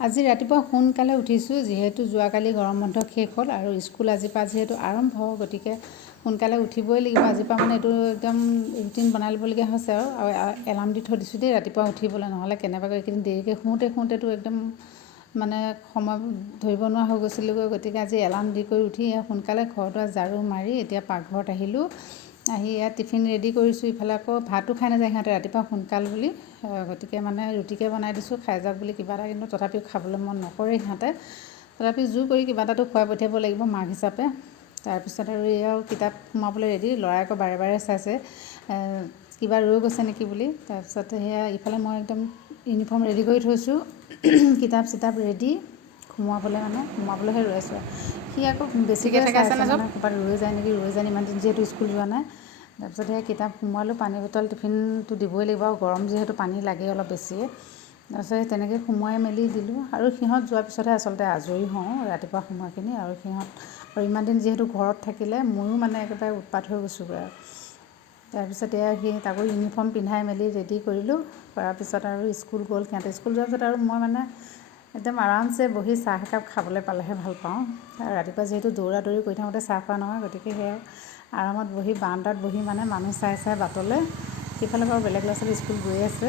আজি ৰাতিপুৱা সোনকালে উঠিছোঁ, যিহেতু যোৱাকালি গৰম বন্ধ শেষ হ'ল আৰু স্কুল আজিৰ পৰা যিহেতু আৰম্ভ, গতিকে সোনকালে উঠিবই লাগিব। আজিৰ পৰা মানে এইটো একদম ৰুটিন বনাই ল'বলগীয়া হৈছে আৰু এলাৰ্ম দি থৈ দিছোঁ দেই ৰাতিপুৱা উঠিবলৈ, নহ'লে কেনেবাকৈ এইকেইদিন দেৰিকৈ শুওঁতেতো একদম মানে সময় ধৰিব নোৱাৰা হৈ গৈছিলোঁগৈ। গতিকে আজি এলাৰ্ম দি কৰি উঠি সোনকালে ঘৰ দুৱাৰ ঝাৰু মাৰি এতিয়া পাকঘৰত আহিলোঁ। আহি ইয়াত টিফিন ৰেডি কৰিছোঁ। ইফালে আকৌ ভাতো খাই নাযায় সিহঁতে ৰাতিপুৱা সোনকাল বুলি, গতিকে মানে ৰুটিকে বনাই দিছোঁ খাই যাওক বুলি কিবা এটা, কিন্তু তথাপিও খাবলৈ মন নকৰে সিহঁতে। তথাপিও জোৰ কৰি কিবা এটাতো খুৱাই পঠিয়াব লাগিব মাক হিচাপে। তাৰপিছত আৰু এয়াও কিতাপ সোমাবলৈ ৰেডি। ল'ৰাই আকৌ বাৰে বাৰে চাইছে কিবা ৰৈ গৈছে নেকি বুলি। তাৰপিছত সেয়া ইফালে মই একদম ইউনিফৰ্ম ৰেডি কৰি থৈছোঁ, কিতাপ চিতাপ ৰেডি, সোমোৱাবলৈহে ৰৈ আছোঁ। সি আকৌ বেছিকৈ চাই আছে মানে ক'ৰবাত ৰৈ যায় নেকি, ইমান দিন যিহেতু স্কুল যোৱা নাই। তাৰপিছত সেই কিতাপ সোমোৱালোঁ, পানী বটল টিফিনটো দিবই লাগিব আৰু গৰম যিহেতু পানী লাগে অলপ বেছিয়ে। তাৰপিছত সেই তেনেকৈ সোমোৱাই মেলি দিলোঁ আৰু সিহঁত যোৱাৰ পিছতহে আচলতে আজৰি হওঁ ৰাতিপুৱা সময়খিনি। আৰু ইমান দিন যিহেতু ঘৰত থাকিলে ময়ো মানে একেবাৰে উৎপাত হৈ গৈছোঁগৈ আৰু। তাৰপিছত সি তাকো ইউনিফৰ্ম পিন্ধাই মেলি ৰেডি কৰিলোঁ, কৰাৰ পিছত আৰু স্কুল গ'ল। সিহঁতে স্কুল যোৱাৰ পিছত আৰু মই মানে একদম আৰামছে বহি চাহ একাপ খাবলৈ পালেহে ভাল পাওঁ। আৰু ৰাতিপুৱা যিহেতু দৌৰা দৌৰি কৰি থাকোঁতে চাহ খোৱা নহয়, গতিকে সেয়া আৰামত বহি বাৰান্দাত বহি মানে মানুহ চাই বাটলৈ। সিফালে বাৰু বেলেগ ল'ৰা ছোৱালী স্কুল গৈ আছে।